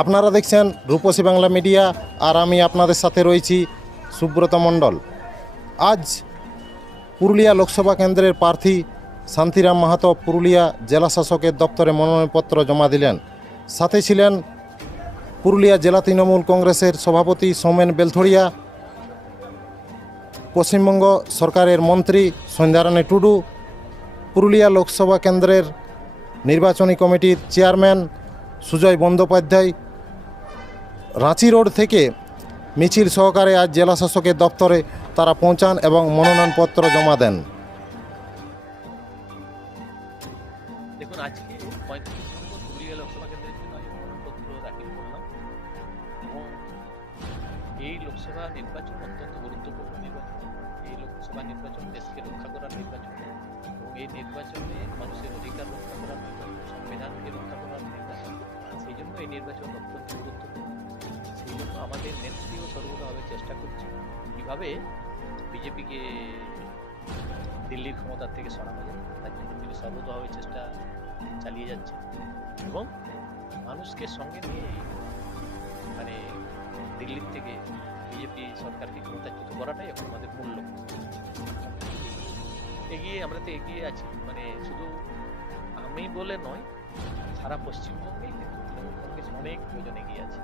আপনারা দেখছেন রূপসী বাংলা মিডিয়া, আর আমি আপনাদের সাথে রয়েছি সুব্রত মণ্ডল। আজ পুরুলিয়া লোকসভা কেন্দ্রের প্রার্থী শান্তিরাম মাহাতো পুরুলিয়া জেলা শাসকের দপ্তরে মনোনয়নপত্র জমা দিলেন। সাথে ছিলেন পুরুলিয়া জেলা তৃণমূল কংগ্রেসের সভাপতি সৌমেন বেলথড়িয়া, পশ্চিমবঙ্গ সরকারের মন্ত্রী সন্ধ্যারানী টুডু, পুরুলিয়া লোকসভা কেন্দ্রের নির্বাচনী কমিটির চেয়ারম্যান সুজয় বন্দ্যোপাধ্যায়। রাঁচি রোড থেকে মিছিল সহকারে আজ জেলা শাসকের দপ্তরে তারা পৌঁছান এবং মনোনয়নপত্র জমা দেন। দেখুন, আজকে 35 নম্বর পুরুলিয়া লোকসভা কেন্দ্রের জন্য আমি মনোনয়নপত্র দাখিল করলাম এবং এই লোকসভা নির্বাচন অত্যন্ত গুরুত্বপূর্ণ নির্বাচন। এই লোকসভা নির্বাচন দেশকে রক্ষা করার নির্বাচন এবং এই নির্বাচনে মানুষের অধিকার রক্ষা করার নির্বাচন, সংবিধানকে রক্ষা করার নির্বাচন। সেই জন্য এই নির্বাচন অত্যন্ত গুরুত্বপূর্ণ। সেই জন্য আমাদের নেত্রীও সর্বদাভাবে চেষ্টা করছে কীভাবে বিজেপিকে দিল্লির ক্ষমতার থেকে সরানো যায়। তার জন্য তিনি সর্বতভাবে চেষ্টা চালিয়ে যাচ্ছে এবং মানুষকে সঙ্গে নিয়ে মানে দিল্লির থেকে বিজেপি সরকারকে ক্ষমতাচ্যুত করাটাই এখন আমাদের মূল লক্ষ্য। আমরা তো এগিয়ে আছি, মানে শুধু আমি বলে নয়, সারা পশ্চিমবঙ্গেই কিন্তু তৃণমূল কংগ্রেস অনেক প্রয়োজন এগিয়ে আছে।